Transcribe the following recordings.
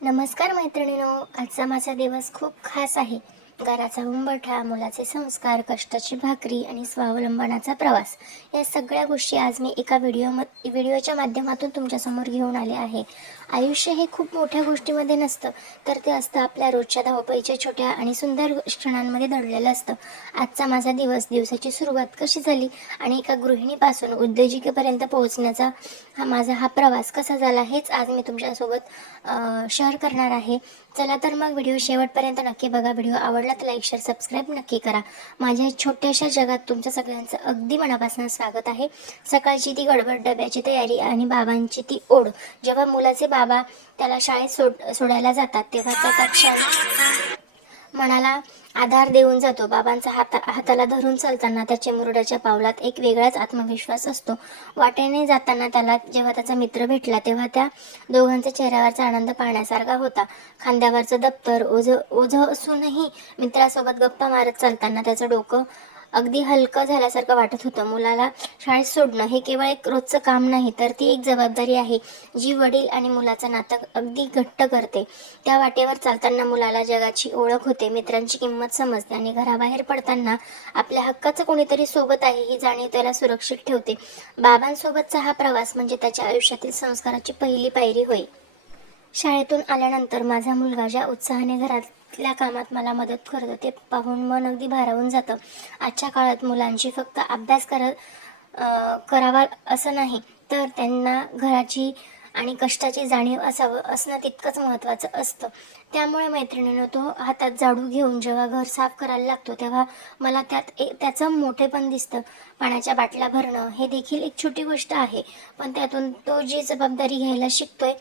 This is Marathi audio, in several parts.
नमस्कार मैत्रिणींनो, आजचा माझा दिवस खूप खास आहे. घराचा उंबरठा, मुलाचे संस्कार, कष्टाची भाकरी आणि स्वावलंबनाचा प्रवास या सगळ्या गोष्टी आज मी एका व्हिडिओच्या माध्यमातून तुमच्यासमोर घेऊन आले आहे. आयुष्य हे खूप मोठ्या गोष्टीमध्ये नसतं, तर ते असतं आपल्या रोजच्या धावपळीच्या छोट्या आणि सुंदर क्षणांमध्ये दडलेलं असतं. आजचा माझा दिवसाची सुरुवात कशी झाली आणि एका गृहिणीपासून उद्योजिकेपर्यंत पोहोचण्याचा माझा प्रवास कसा झाला हेच आज मी तुमच्यासोबत शेअर करणार आहे. चला तर मग व्हिडिओ शेवटपर्यंत नक्की बघा. व्हिडिओ आवडला तर लाईक, शेअर, सबस्क्राईब नक्की करा. माझ्या छोट्याशा जगात तुमच्या सगळ्यांचं अगदी मनापासून स्वागत आहे. सकाळची ती गडबड, डब्याची तयारी आणि बाबांची ती ओढ. जेव्हा मुलाचे बाबा त्याला शाळेत सोडायला जातात तेव्हाचा त्या क्षण मनाला आधार देऊन जातो. बाबांचा हाताला धरून चालताना त्याच्या मुरड्याच्या पावलात एक वेगळाच आत्मविश्वास असतो. वाटेने जाताना त्याला जेव्हा त्याचा मित्र भेटला तेव्हा त्या दोघांच्या चेहऱ्यावरचा आनंद पाहण्यासारखा होता. खांद्यावरचं दप्तर ओझं असूनही मित्रासोबत गप्पा मारत चालताना त्याचं डोकं अगदी हलकं झाल्यासारखं वाटत होतं. मुलाला शाळेत सोडणं हे केवळ एक रोजचं काम नाही, तर ती एक जबाबदारी आहे, जी वडील आणि मुलाचं नातं अगदी घट्ट करते. त्या वाटेवर चालताना मुलाला जगाची ओळख होते, मित्रांची किंमत समजते आणि घराबाहेर पडताना आपल्या हक्काचं कोणीतरी सोबत आहे ही जाणीव त्याला सुरक्षित ठेवते. बाबांसोबतचा हा प्रवास म्हणजे त्याच्या आयुष्यातील संस्काराची पहिली पायरी होय. शाळेतून आल्यानंतर माझा मुलगा ज्या उत्साहाने घरातल्या कामात मला मदत करतो ते पाहून मन अगदी भारावून जातं. आजच्या काळात मुलांची फक्त अभ्यास करावा असं नाही, तर त्यांना घराची आणि कष्टाची जाणीव असणं तितकंच महत्त्वाचं असतं. त्यामुळे मैत्रिणीनं तो हातात झाडू घेऊन जेव्हा घर साफ करायला लागतो तेव्हा मला त्याचं मोठेपण दिसतं. पाण्याच्या बाटल्या भरणं हे देखील एक छोटी गोष्ट आहे, पण त्यातून तो जी जबाबदारी घ्यायला शिकतोय.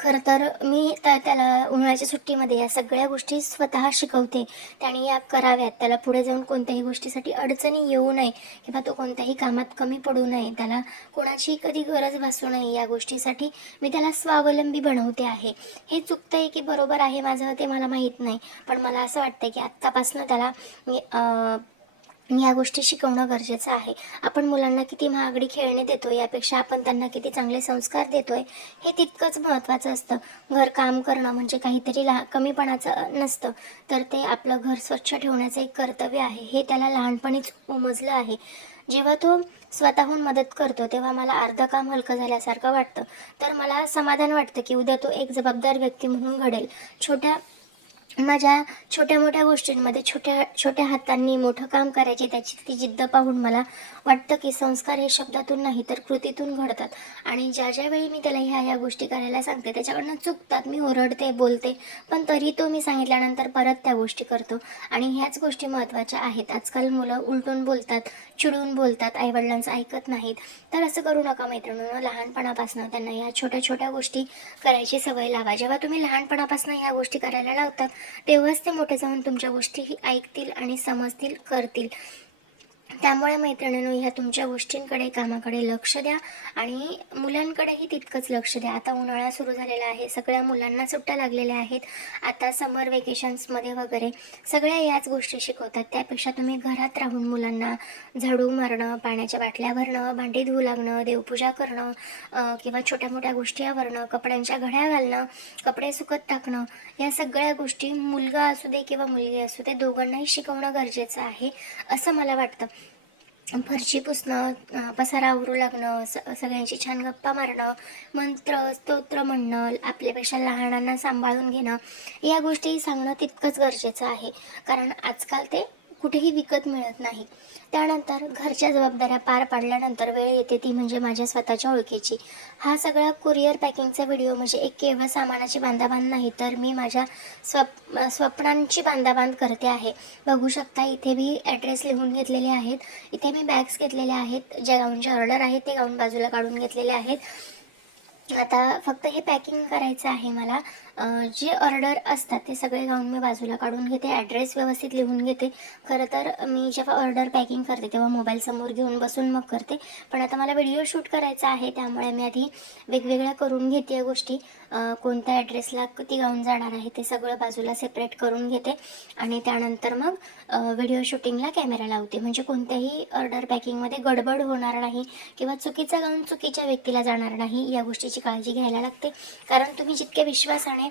खरं तर मी त्याला उन्हाळ्याच्या सुट्टीमध्ये या सगळ्या गोष्टी स्वतः शिकवते. त्याने या कराव्यात. त्याला पुढे जाऊन कोणत्याही गोष्टीसाठी अडचणी येऊ नये किंवा तो कोणत्याही कामात कमी पडू नये, त्याला कोणाची कधी गरज भासू नये, या गोष्टीसाठी मी त्याला स्वावलंबी बनवते आहे. हे चुकतंय की बरोबर आहे माझं ते मला माहीत नाही, पण मला असं वाटतं की आत्तापासून त्याला मी या गोष्टी शिकवणं गरजेचं आहे. आपण मुलांना किती महागडी खेळणे देतो यापेक्षा आपण त्यांना किती चांगले संस्कार देतोय हे तितकंच महत्त्वाचं असतं. घर काम करणं म्हणजे काहीतरी कमीपणाचं नसतं, तर ते आपलं घर स्वच्छ ठेवण्याचं एक कर्तव्य आहे, हे त्याला लहानपणीच उमजलं आहे. जेव्हा तो स्वतःहून मदत करतो तेव्हा मला अर्धं काम हलकं झाल्यासारखं वाटतं. तर मला समाधान वाटतं की उद्या तो एक जबाबदार व्यक्ती म्हणून घडेल. माझ्या छोट्या मोठ्या गोष्टींमध्ये छोट्या छोट्या हातांनी मोठं काम करायची त्याची ती जिद्द पाहून मला वाटतं की संस्कार हे शब्दातून नाही तर कृतीतून घडतात. आणि ज्या वेळी मी त्याला ह्या गोष्टी करायला सांगते त्याच्याकडनं चुकतात, मी ओरडते, बोलते, पण तरी तो मी सांगितल्यानंतर परत त्या गोष्टी करतो. आणि ह्याच गोष्टी महत्त्वाच्या आहेत. आजकाल मुलं उलटून बोलतात, चिडून बोलतात, आईवडिलांचं ऐकत नाहीत. तर असं करू नका मैत्रिणींनो. लहानपणापासून त्यांना ह्या छोट्या छोट्या गोष्टी करायची सवय लावा. जेव्हा तुम्ही लहानपणापासून ह्या गोष्टी करायला लावतात तेव्हाच ते मोठे जाऊन तुमच्या गोष्टीही ऐकतील आणि समजतील, करतील. त्यामुळे मैत्रिणींनो, ह्या तुमच्या गोष्टींकडे, कामाकडे लक्ष द्या आणि मुलांकडेही तितकंच लक्ष द्या. आता उन्हाळा सुरू झालेला आहे, सगळ्या मुलांना सुट्ट्या लागलेल्या आहेत. आता समर वेकेशन्समध्ये वगैरे सगळ्या याच गोष्टी शिकवतात. त्यापेक्षा तुम्ही घरात राहून मुलांना झाडू मारणं, पाण्याच्या बाटल्या भरणं, भांडी धुवू लागणं, देवपूजा करणं किंवा छोट्या मोठ्या गोष्टी आवरणं, कपड्यांच्या घड्या घालणं, कपडे सुकत टाकणं, या सगळ्या गोष्टी मुलगा असू दे किंवा मुलगी असू दे दोघांनाही शिकवणं गरजेचं आहे असं मला वाटतं. फरशी पुसणं, पसारा आवरू लागणं, सगळ्यांशी छान गप्पा मारणं, मंत्र स्तोत्र म्हणणं, आपल्यापेक्षा लहानांना सांभाळून घेणं, या गोष्टी सांगणं तितकंच गरजेचं आहे, कारण आजकाल ते कुठेही विकत मिळत नाही. त्यानंतर घरच्या जबाबदाऱ्या पार पाडल्यानंतर वेळ येते ती म्हणजे माझ्या स्वतःच्या ओळखीची. हा सगळा कुरिअर पॅकिंगचा व्हिडिओ म्हणजे एक केवळ सामानाची बांधाबांध नाही, तर मी माझ्या स्वप्नांची बांधाबांध करते आहे. बघू शकता इथे मी ॲड्रेस लिहून घेतलेले आहेत. इथे मी बॅग्स घेतलेल्या आहेत. ज्या गाऊनचे ऑर्डर आहेत ते गाऊन बाजूला काढून घेतलेले आहेत. आता फक्त हे पॅकिंग करायचं आहे मला. जे ऑर्डर असतात ते सगळे गाऊन मी बाजूला काढून घेते, ॲड्रेस व्यवस्थित लिहून घेते. खरं तर मी जेव्हा ऑर्डर पॅकिंग करते तेव्हा मोबाईल समोर घेऊन बसून मग करते, पण आता मला व्हिडिओ शूट करायचा आहे त्यामुळे मी आधी वेगवेगळ्या करून घेते गोष्टी. कोणत्या ॲड्रेसला किती गाऊन जाणार आहे ते सगळं बाजूला सेपरेट करून घेते आणि त्यानंतर मग व्हिडिओ शूटिंगला कॅमेरा लावते, म्हणजे कोणत्याही ऑर्डर पॅकिंगमध्ये गडबड होणार नाही किंवा चुकीचा गाऊन चुकीच्या व्यक्तीला जाणार नाही, या गोष्टीची गोष्टीची काळजी घ्यायला लागते, कारण तुम्ही जितक्या विश्वासाने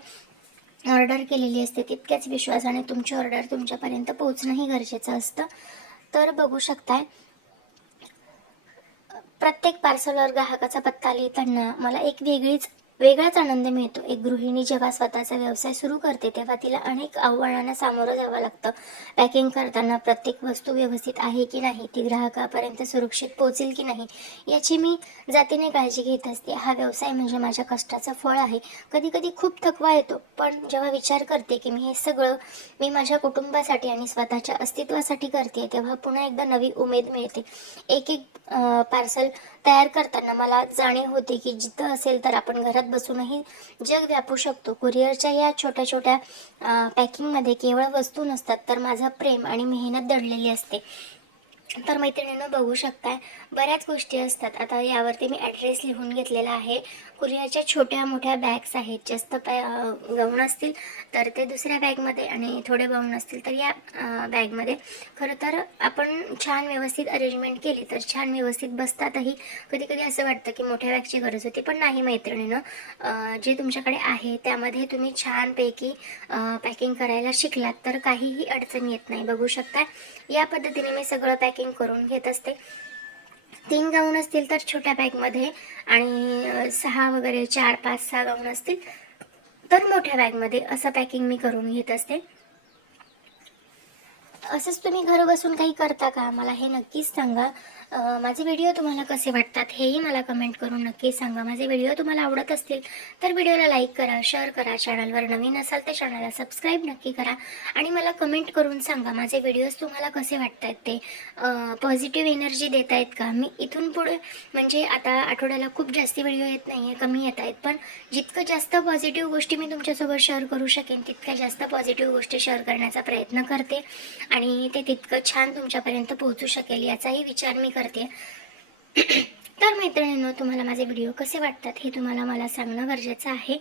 ऑर्डर केलेली असते तितक्याच विश्वासाने तुमची ऑर्डर तुमच्यापर्यंत पोहोचणंही गरजेचं असतं. तर बघू शकताय, प्रत्येक पार्सलवर ग्राहकाचा पत्ता लिहिताना मला एक वेगळाच आनंद मिळतो. एक गृहिणी जेव्हा स्वतःचा व्यवसाय सुरू करते तेव्हा तिला अनेक आव्हानांना सामोरं जावं लागतं. पॅकिंग करताना प्रत्येक वस्तू व्यवस्थित आहे की नाही, ती ग्राहकापर्यंत सुरक्षित पोहोचेल की नाही, याची मी जातीने काळजी घेत असते. हा व्यवसाय म्हणजे माझ्या कष्टाचं फळ आहे. कधी कधी खूप थकवा येतो, पण जेव्हा विचार करते की मी हे सगळं माझ्या कुटुंबासाठी आणि स्वतःच्या अस्तित्वासाठी करते, तेव्हा पुन्हा एकदा नवी उमेद मिळते. एक एक पार्सल तयार करताना मला जाणीव होते की जिथं असेल तर आपण घरात बसूनही जग व्यापू शकतो. कुरिअरच्या या छोट्या छोट्या पॅकिंगमध्ये केवळ वस्तू नसतात, तर माझं प्रेम आणि मेहनत दडलेली असते. तर मैत्रिणींनो, बघू शकताय, बऱ्याच गोष्टी असतात. आता यावरती मी ॲड्रेस लिहून घेतलेला आहे. कुरिअरच्या छोट्या मोठ्या बॅग्स आहेत. जास्त गाऊन असतील तर ते दुसऱ्या बॅगमध्ये, आणि थोडे गाऊन असतील तर या बॅगमध्ये. खरं तर आपण छान व्यवस्थित अरेंजमेंट केली तर छान व्यवस्थित बसतातही. कधी कधी असं वाटतं की मोठ्या बॅगची गरज होती, पण नाही मैत्रिणीनं, जे तुमच्याकडे आहे त्यामध्ये तुम्ही छानपैकी पॅकिंग करायला शिकलात तर काहीही अडचण येत नाही. बघू शकता, या पद्धतीने मी सगळं पॅकिंग करून घेत असते. 3 गाऊन असतील तर छोट्या बॅगमध्ये, आणि 6 वगैरे 4, 5, 6 गाऊन असतील तर मोठ्या बॅगमध्ये, असं पॅकिंग मी करून घेत असते. असंच तुम्ही घर बसून काही करता का? मला हे नक्कीच सांगा. माझे व्हिडिओ तुम्हाला कसे वाटतात हेही मला कमेंट करून नक्की सांगा. माझे व्हिडिओ तुम्हाला आवडत असतील तर व्हिडिओला लाईक करा, शेअर करा. चॅनलवर नवीन असाल तर चॅनलला सबस्क्राईब नक्की करा, आणि मला कमेंट करून सांगा माझे व्हिडिओज तुम्हाला कसे वाटत आहेत. ते पॉझिटिव्ह एनर्जी देत आहेत का? मी इथून पुढे म्हणजे आता आठवड्याला खूप जास्त व्हिडिओ येत नाही आहे, कमी येत आहेत, पण जितकं जास्त पॉझिटिव्ह गोष्टी मी तुमच्यासोबत शेअर करू शकेन तितक्या जास्त पॉझिटिव्ह गोष्टी शेअर करण्याचा प्रयत्न करते, आणि ते तितकं छान तुमच्यापर्यंत पोहोचू शकेल याचाही विचार मी करते. तर मैत्रिणींनो, तुम्हाला माझे व्हिडिओ कसे वाटतात हे तुम्हाला मला सांगणं गरजेचं आहे.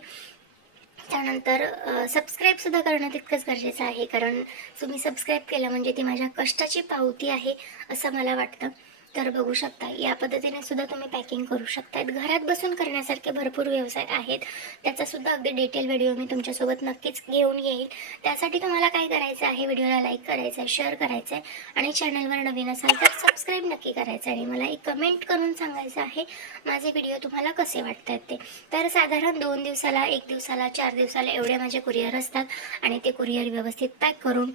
त्यानंतर सबस्क्राईबसुद्धा करणं तितकंच गरजेचं आहे, कारण तुम्ही सबस्क्राईब केलं म्हणजे ती माझ्या कष्टाची पावती आहे असं मला वाटतं. तर बघू शकता, या पद्धतीने सुद्धा तुम्ही पॅकिंग करू शकतायत. घरात बसून करण्यासारखे भरपूर व्यवसाय आहेत. त्याचासुद्धा अगदी डिटेल व्हिडिओ मी तुमच्यासोबत नक्कीच घेऊन येईल. त्यासाठी तुम्हाला काय करायचं आहे, व्हिडिओला लाईक करायचं आहे, शेअर करायचं आहे, आणि चॅनलवर नवीन असाल तर सबस्क्राईब नक्की करायचं आहे, आणि मला एक कमेंट करून सांगायचं आहे माझे व्हिडिओ तुम्हाला कसे वाटत आहेत ते. तर साधारण 2 दिवसाला, 1 दिवसाला, 4 दिवसाला एवढे माझे कुरिअर असतात, आणि ते कुरिअर व्यवस्थित पॅक करून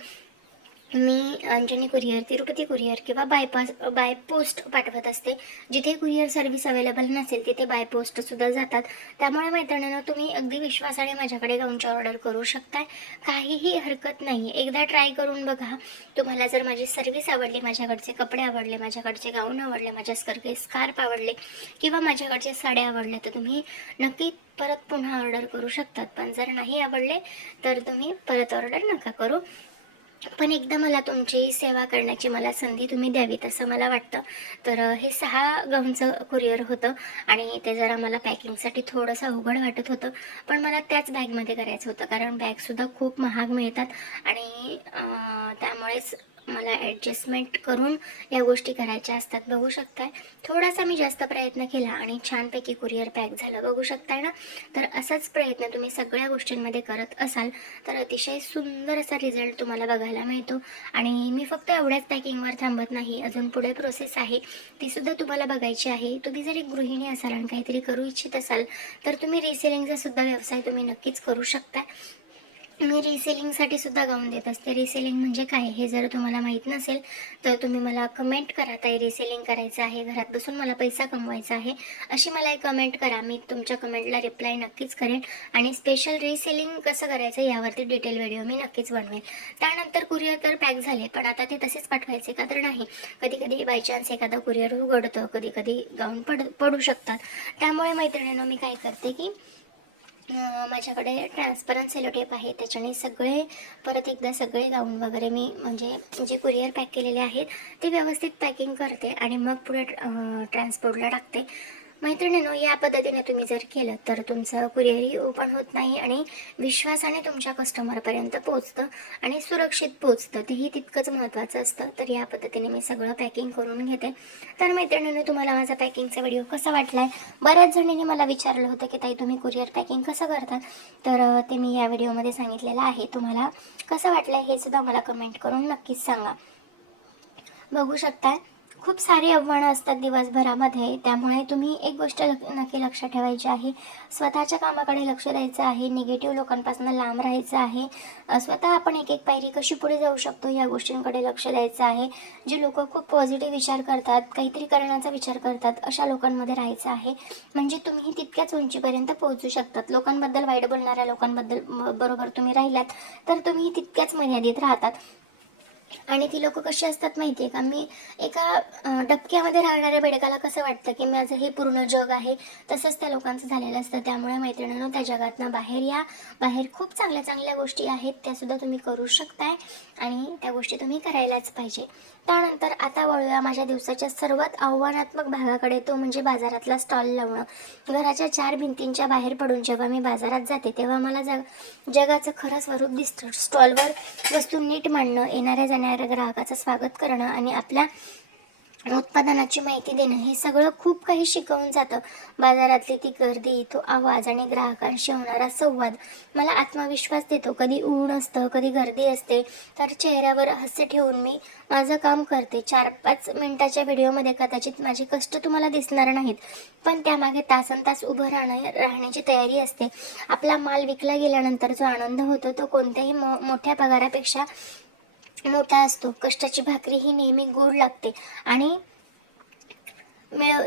मी अंजनी कुरिअर, तिरुपती कुरिअर किंवा बाय पोस्ट पाठवत असते. जिथे कुरिअर सर्व्हिस अवेलेबल नसेल तिथे बाय पोस्टसुद्धा जातात. त्यामुळे मैत्रिणींनो, तुम्ही अगदी विश्वासाने माझ्याकडे गाऊनची ऑर्डर करू शकताय. काहीही हरकत नाही. एकदा ट्राय करून बघा. तुम्हाला जर माझी सर्व्हिस आवडली, माझ्याकडचे कपडे आवडले, माझ्याकडचे गाऊन आवडले, माझ्याकडे स्कार्फ आवडले किंवा माझ्याकडच्या साड्या आवडल्या, तर तुम्ही नक्की परत पुन्हा ऑर्डर करू शकतात. पण जर नाही आवडले तर तुम्ही परत ऑर्डर नका करू. पण एकदा मला तुमची सेवा करण्याची संधी तुम्ही द्यावीत असं मला वाटतं. तर हे 6 गाऊनचं कुरिअर होतं, आणि ते जरा मला पॅकिंगसाठी थोडंसं अवघड वाटत होतं, पण मला त्याच बॅगमध्ये करायचं होतं, कारण बॅगसुद्धा खूप महाग मिळतात, आणि त्यामुळेच मला ॲडजस्टमेंट करून या गोष्टी करायच्या असतात. बघू शकताय, थोडासा मी जास्त प्रयत्न केला आणि छानपैकी कुरिअर पॅक झालं. बघू शकताय ना? तर असाच प्रयत्न तुम्ही सगळ्या गोष्टींमध्ये करत असाल तर अतिशय सुंदर असा रिझल्ट तुम्हाला बघायला मिळतो. आणि मी फक्त एवढ्याच पॅकिंगवर थांबत नाही, अजून पुढे प्रोसेस आहे, तीसुद्धा तुम्हाला बघायची आहे. तुम्ही जर एक गृहिणी असाल आणि काहीतरी करू इच्छित असाल तर तुम्ही रिसेलिंगचा सुद्धा व्यवसाय तुम्ही नक्कीच करू शकता. मी रिसेलिंगसाठी सुद्धा गाऊन देत असते. रिसेलिंग म्हणजे काय हे जर तुम्हाला माहीत नसेल तर तुम्ही मला कमेंट करा, ताई रिसेलिंग करायचं आहे, घरात बसून मला पैसा कमवायचा आहे, अशी मला एक कमेंट करा. मी तुमच्या कमेंटला रिप्लाय नक्कीच करेन, आणि स्पेशल रिसेलिंग कसं करायचं यावरती डिटेल व्हिडिओ मी नक्कीच बनवेन. त्यानंतर कुरिअर तर पॅक झाले, पण आता ते तसेच पाठवायचे का? तर नाही. कधी कधी बाय चान्स एखादा कुरिअर उघडतं, कधी कधी गाऊन पडू शकतात. त्यामुळे मैत्रिणींनो, मी काय करते की माझ्याकडे ट्रान्सपरंट सेलोटेप आहे, त्याच्याने परत एकदा सगळे गाऊन वगैरे मी म्हणजे जे कुरिअर पॅक केलेले आहेत ते व्यवस्थित पॅकिंग करते, आणि मग पुढे ट्रान्सपोर्टला टाकते. मैत्रिणींनो, या पद्धतीने तुम्ही जर केलं तर तुमचं कुरिअरही ओपन होत नाही आणि विश्वासाने तुमच्या कस्टमरपर्यंत पोहोचतं आणि सुरक्षित पोहोचतं, तेही तितकंच महत्त्वाचं असतं. तर या पद्धतीने मी सगळं पॅकिंग करून घेते. तर मैत्रिणींनो, तुम्हाला माझा पॅकिंगचा व्हिडिओ कसा वाटला आहे? बऱ्याच जणींनी मला विचारलं होतं की ताई तुम्ही कुरिअर पॅकिंग कसं करता? तर ते मी या व्हिडिओमध्ये सांगितलेलं आहे. तुम्हाला कसं वाटलं हे सुद्धा मला कमेंट करून नक्कीच सांगा. बघू शकता, खूप सारी आव्हानं असतात दिवसभरामध्ये, त्यामुळे तुम्ही एक गोष्ट नक्की लक्षात ठेवायची आहे. स्वतःच्या कामाकडे लक्ष द्यायचं आहे, निगेटिव्ह लोकांपासून लांब राहायचं आहे. स्वतः आपण एक एक पायरी कशी पुढे जाऊ शकतो या गोष्टींकडे लक्ष द्यायचं आहे. जे लोक खूप पॉझिटिव्ह विचार करतात, काहीतरी करण्याचा विचार करतात, अशा लोकांमध्ये राहायचं आहे. म्हणजे तुम्ही तितक्याच उंचीपर्यंत पोहोचू शकतात. लोकांबद्दल वाईट बोलणाऱ्या लोकांबद्दल बरोबर तुम्ही राहिलात तर तुम्ही तितक्याच मर्यादित राहतात. आणि ती लोक कशी असतात माहिती आहे का? मी एका डबक्यामध्ये राहणाऱ्या बेडकाला कसं वाटतं की माझं हे पूर्ण जग आहे, तसंच त्या लोकांचं झालेलं असतं. त्यामुळे मैत्रिणींनो, त्या जगातनं बाहेर या. बाहेर खूप चांगल्या चांगल्या गोष्टी आहेत, त्यासुद्धा तुम्ही करू शकताय आणि त्या गोष्टी तुम्ही करायलाच पाहिजे. त्यानंतर आता वळूया माझ्या दिवसाच्या सर्वात आव्हानात्मक भागाकडे, तो म्हणजे बाजारातला स्टॉल लावणं. घराच्या 4 भिंतींच्या बाहेर पडून जेव्हा मी बाजारात जाते तेव्हा मला जगाचं खरं स्वरूप दिसतं. स्टॉलवर वस्तू नीट मांडणं, येणाऱ्या जाणाऱ्या ग्राहकाचं स्वागत करणं आणि आपल्या उत्पादनाची माहिती देणं, हे सगळं खूप काही शिकवून जातं. बाजारातली ती गर्दी, तो आवाज आणि ग्राहकांशी होणारा संवाद मला आत्मविश्वास देतो. कधी ऊन असतं, कधी गर्दी असते, तर चेहऱ्यावर हास्य ठेवून मी माझं काम करते. 4-5 मिनिटाच्या व्हिडिओमध्ये कदाचित माझे कष्ट तुम्हाला दिसणार नाहीत, पण त्यामागे तासनतास उभं राहण्याची तयारी असते. आपला माल विकला गेल्यानंतर जो आनंद होतो तो कोणत्याही मोठ्या पगारापेक्षा मोठा असतो. कष्टाची भाकरी ही नेहमी गोड लागते आणि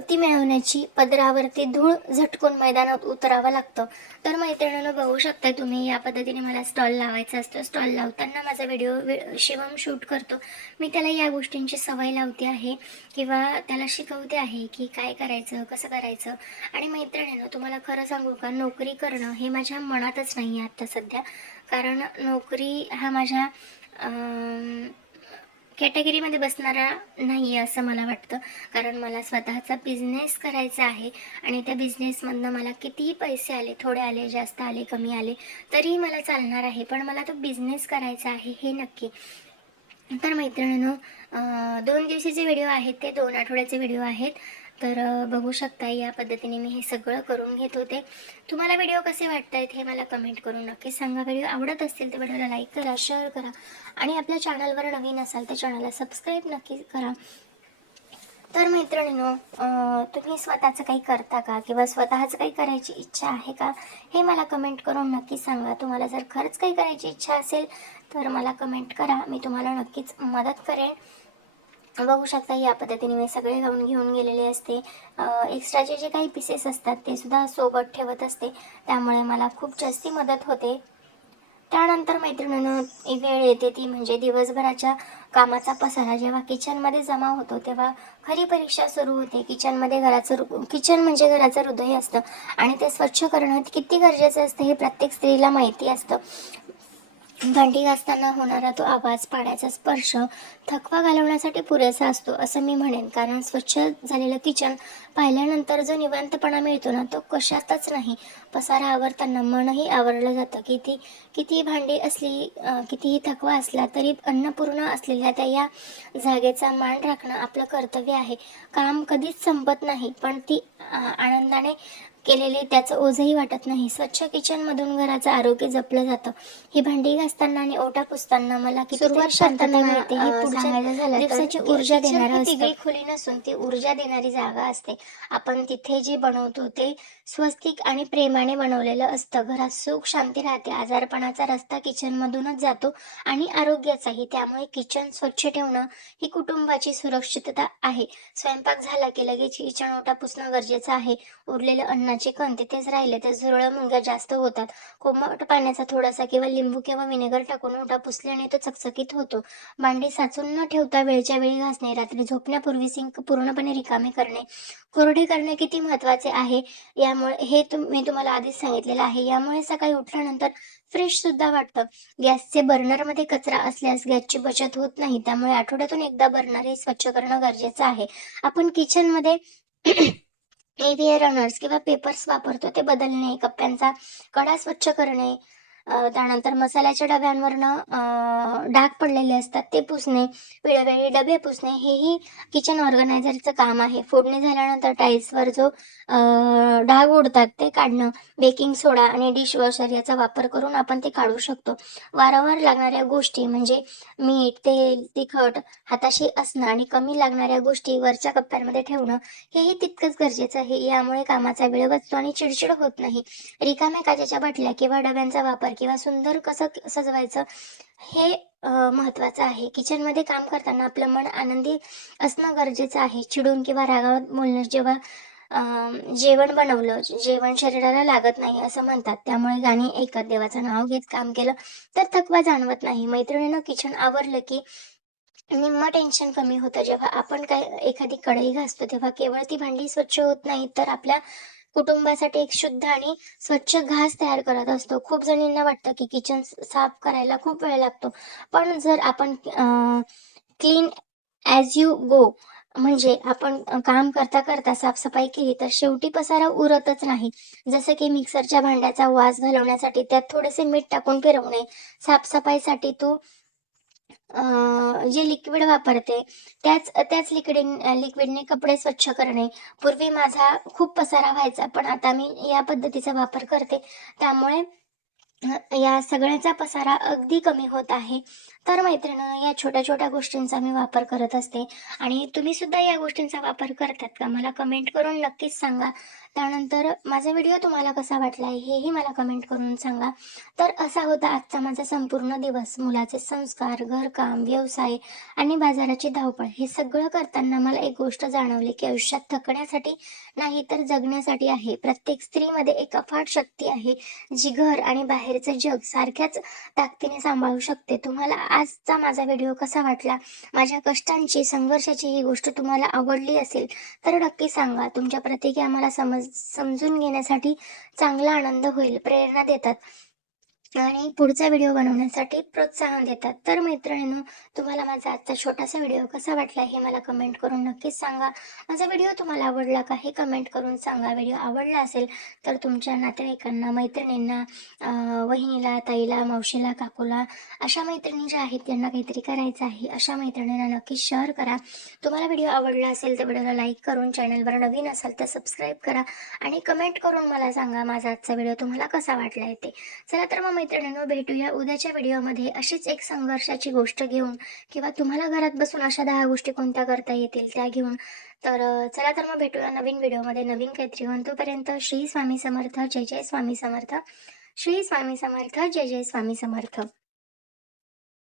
ती मिळवण्याची पदरावरती धूळ झटकून मैदानात उतरावं लागतं. तर मैत्रिणींनो, बघू शकता तुम्ही, या पद्धतीने मला स्टॉल लावायचा असतो. स्टॉल लावताना माझा व्हिडिओ शिवम शूट करतो. मी त्याला या गोष्टींची सवय लावते आहे किंवा त्याला शिकवते आहे की काय करायचं, कसं करायचं. आणि मैत्रिणींनो, तुम्हाला खरं सांगू का, नोकरी करणं हे माझ्या मनातच नाही आहे आत्ता सध्या. कारण नोकरी हा माझ्या कॅटेगरीमध्ये बसणारा नाही आहे असं मला वाटतं. कारण मला स्वतःचा बिझनेस करायचा आहे आणि त्या बिझनेसमधनं मला कितीही पैसे आले, थोडे आले, जास्त आले, कमी आले, तरीही मला चालणार आहे. पण मला तो बिझनेस करायचा आहे हे नक्की. तर मैत्रिणींनो, 2 दिवसाचे व्हिडिओ आहेत, ते 2 आठवड्याचे व्हिडिओ आहेत. तर बघू शकता, या पद्धतीने मी हे सगळं करून घेत होते. तुम्हाला व्हिडिओ कसे वाटत आहेत हे मला कमेंट करून नक्की सांगा. व्हिडिओ आवडत असतील तर व्हिडिओला लाईक करा, शेअर करा आणि आपल्या चॅनलवर नवीन असाल तर चॅनलला सबस्क्राईब नक्की करा. तर मैत्रिणींनो, तुम्ही स्वतःचं काही करता का किंवा स्वतःच काही करायची इच्छा आहे का हे मला कमेंट करून नक्की सांगा. तुम्हाला जर खरंच काही करायची इच्छा असेल तर मला कमेंट करा, मी तुम्हाला नक्कीच मदत करेन. बघू शकता, या पद्धतीने मी सगळे गाऊन घेऊन गेलेले असते. एक्स्ट्राचे जे काही पीसेस असतात ते सुद्धा सोबत ठेवत असते, त्यामुळे मला खूप जास्ती मदत होते. त्यानंतर मैत्रिणींनो, एक वेळ येते ती म्हणजे दिवसभराच्या कामाचा पसारा जेव्हा किचनमध्ये जमा होतो तेव्हा खरी परीक्षा सुरू होते. किचन म्हणजे घराचं हृदय असतं आणि ते स्वच्छ करणं किती गरजेचं असतं हे प्रत्येक स्त्रीला माहिती असतं. भांडी घासताना होणारा तो आवाज, पाण्याचा स्पर्श थकवा घालवण्यासाठी पुरेसा असतो असं मी म्हणेन. कारण स्वच्छ झालेलं किचन पाहिल्यानंतर जो निवांतपणा मिळतो ना, तो कशातच नाही. पसारा आवरताना मनही आवरलं जातं. कितीही भांडी असली, कितीही थकवा असला तरी अन्नपूर्ण असलेल्या त्या या जागेचा मान राखणं आपलं कर्तव्य आहे. काम कधीच संपत नाही, पण ती आनंदाने केलेले त्याचं ओझंही वाटत नाही. स्वच्छ किचनमधून घराचं आरोग्य जपलं जातं. ही भांडी घासताना आणि ओटा पुसताना मला कितीतरी शांतता मिळते. ही पुढच्या दिवसाची ऊर्जा देणारं असतं. ती खोली नसून ती ऊर्जा देणारी जागा असते. आपण तिथे जे बनवतो ते स्वस्तिक आणि प्रेमाने बनवलेलं असतं. घरात सुख शांती राहते. आजारपणाचा रस्ता किचनमधूनच जातो आणि आरोग्याचाही. त्यामुळे किचन स्वच्छ ठेवणं ही कुटुंबाची सुरक्षितता आहे. स्वयंपाक झाला की लगेच किचन ओटा पुसणं गरजेचं आहे. उरलेलं अन्नाचे कण तिथेच राहिले तर झुरळ मुंग्या जास्त होतात. कोमट पाण्याचा थोडासा किंवा लिंबू किंवा विनेगर टाकून ओटा पुसल्याने तो चकचकीत होतो. भांडी साचून न ठेवता वेळच्या वेळी घासणे. रात्री झोपण्यापूर्वी सिंक पूर्णपणे रिकामे करणे. कोरडे करणे किती महत्त्वाचे आहे यामुळे हे मी तुम्हाला आधीच सांगितलेलं आहे. यामुळे सकाळी उठल्यानंतर फ्रेश सुद्धा वाटतं. गॅसचे बर्नरमध्ये कचरा असल्यास गॅसची बचत होत नाही. त्यामुळे आठवड्यातून एकदा बर्नर हे स्वच्छ करणं गरजेचं आहे. आपण किचनमध्ये एव्हियर रनर्स किंवा पेपर्स वापरतो ते बदलणे, कप्प्यांचा कडा स्वच्छ करणे, त्यानंतर मसाल्याच्या डब्यांवरनं डाग पडलेले असतात ते पुसणे, वेळोवेळी डबे पुसणे हेही किचन ऑर्गनायझरचं काम आहे. फोडणी झाल्यानंतर टाईल्सवर जो डाग उडतात ते काढणं, बेकिंग सोडा आणि डिशवॉशर याचा वापर करून आपण ते काढू शकतो. वारंवार लागणाऱ्या गोष्टी म्हणजे मीठ, तेल, तिखट हाताशी असणं आणि कमी लागणाऱ्या गोष्टी वरच्या कप्प्यांमध्ये ठेवणं हेही तितकंच गरजेचं आहे. यामुळे कामाचा वेळ वाचतो आणि चिडचिड होत नाही. रिकाम्या काचेच्या बाटल्या किंवा डब्यांचा वापर किंवा सुंदर कसं सजवायचं हे महत्त्वाचं आहे. किचनमध्ये काम करताना आपलं मन आनंदी असणं गरजेचं आहे. चिडून किंवा रागावत बोलणं जेव्हा जेवण बनवलं, जेवण शरीराला लागत नाही असं म्हणतात. त्यामुळे गाणी ऐकत, देवाचं नाव घेत काम केलं तर थकवा जाणवत नाही. मैत्रिणीनं किचन आवरलं की निम्मं टेन्शन कमी होतं. जेव्हा आपण काय एखादी कढई घासतो, तेव्हा केवळ ती भांडी स्वच्छ होत नाहीत, तर आपल्या कुटुंबासाठी एक शुद्ध आणि स्वच्छ घास तयार करत असतो. खूप जणींना वाटतं, की किचन साफ करायला खूप वेळ लागतो. पण जर आपण क्लीन ॲज यू गो म्हणजे आपण काम करता-करता साफ-सफाई केली, तर शेवटी पसारा उरतच नाही. जसं की मिक्सरच्या भांड्याचा वास घालवण्यासाठी त्यात थोडेसे मीठ टाकून फिरवणे, साफ-सफाईसाठी तू जे लिक्विड वापरते त्याच लिक्विडने कपडे स्वच्छ करणे. पूर्वी माझा खूप पसारा व्हायचा, पण आता मी या पद्धतीचा वापर करते. त्यामुळे या सगळ्याचा पसारा अगदी कमी होत आहे. तर मैत्रिणींनो, या छोट्या-छोट्या गोष्टींचा मी वापर करत असते आणि तुम्ही सुद्धा या गोष्टींचा वापर करतात का? मला कमेंट करून नक्कीच सांगा. त्यानंतर माझा व्हिडिओ तुम्हाला कसा वाटला हेही मला कमेंट करून सांगा. तर असा होता आजचा माझा संपूर्ण दिवस. मुलाचे संस्कार, घरकाम, व्यवसाय आणि बाजाराची धावपळ हे सगळं करताना मला एक गोष्ट जाणवली, की आयुष्यात थकण्यासाठी नाही तर जगण्यासाठी आहे. प्रत्येक स्त्रीमध्ये एक अफाट शक्ती आहे, जी घर आणि बाहेरचं जग सारख्याच ताकदीने सांभाळू शकते. तुम्हाला आजचा माझा व्हिडिओ कसा वाटला? माझ्या कष्टांची, संघर्षाची ही गोष्ट तुम्हाला आवडली असेल, तर नक्की सांगा. तुमच्या प्रतिक्रिया आम्हाला समजून घेण्यासाठी चांगला आनंद होईल, प्रेरणा देतात. आणि पुढचा व्हिडिओ बनवण्यासाठी प्रोत्साहन देतात. तर मैत्रिणींनो, तुम्हाला माझा आजचा छोटासा व्हिडिओ कसा वाटला हे मला कमेंट करून नक्कीच सांगा. माझा व्हिडिओ तुम्हाला आवडला का हे कमेंट करून सांगा. व्हिडिओ आवडला असेल तर तुमच्या नातेवाईकांना, मैत्रिणींना, वहिनीला, ताईला, मावशीला, काकूला अशा मैत्रिणी ज्या आहेत त्यांना काहीतरी करायचं आहे, अशा मैत्रिणींना नक्कीच शेअर करा. तुम्हाला व्हिडिओ आवडला असेल तर व्हिडिओला लाईक करून, चॅनलवर नवीन असाल तर सबस्क्राईब करा आणि कमेंट करून मला सांगा माझा आजचा व्हिडिओ तुम्हाला कसा वाटला आहे ते. चला तर मग मैत्रिणींनो, भेटूया उद्याच्या व्हिडिओमध्ये अशीच एक संघर्षाची गोष्ट घेऊन किंवा तुम्हाला घरात बसून अशा 10 गोष्टी कोणत्या करता येतील त्या घेऊन. तर चला तर मग भेटूया नवीन व्हिडिओमध्ये नवीन काहीतरी घेऊन. तोपर्यंत श्री स्वामी समर्थ, जय जय स्वामी समर्थ. श्री स्वामी समर्थ, जय जय स्वामी समर्थ.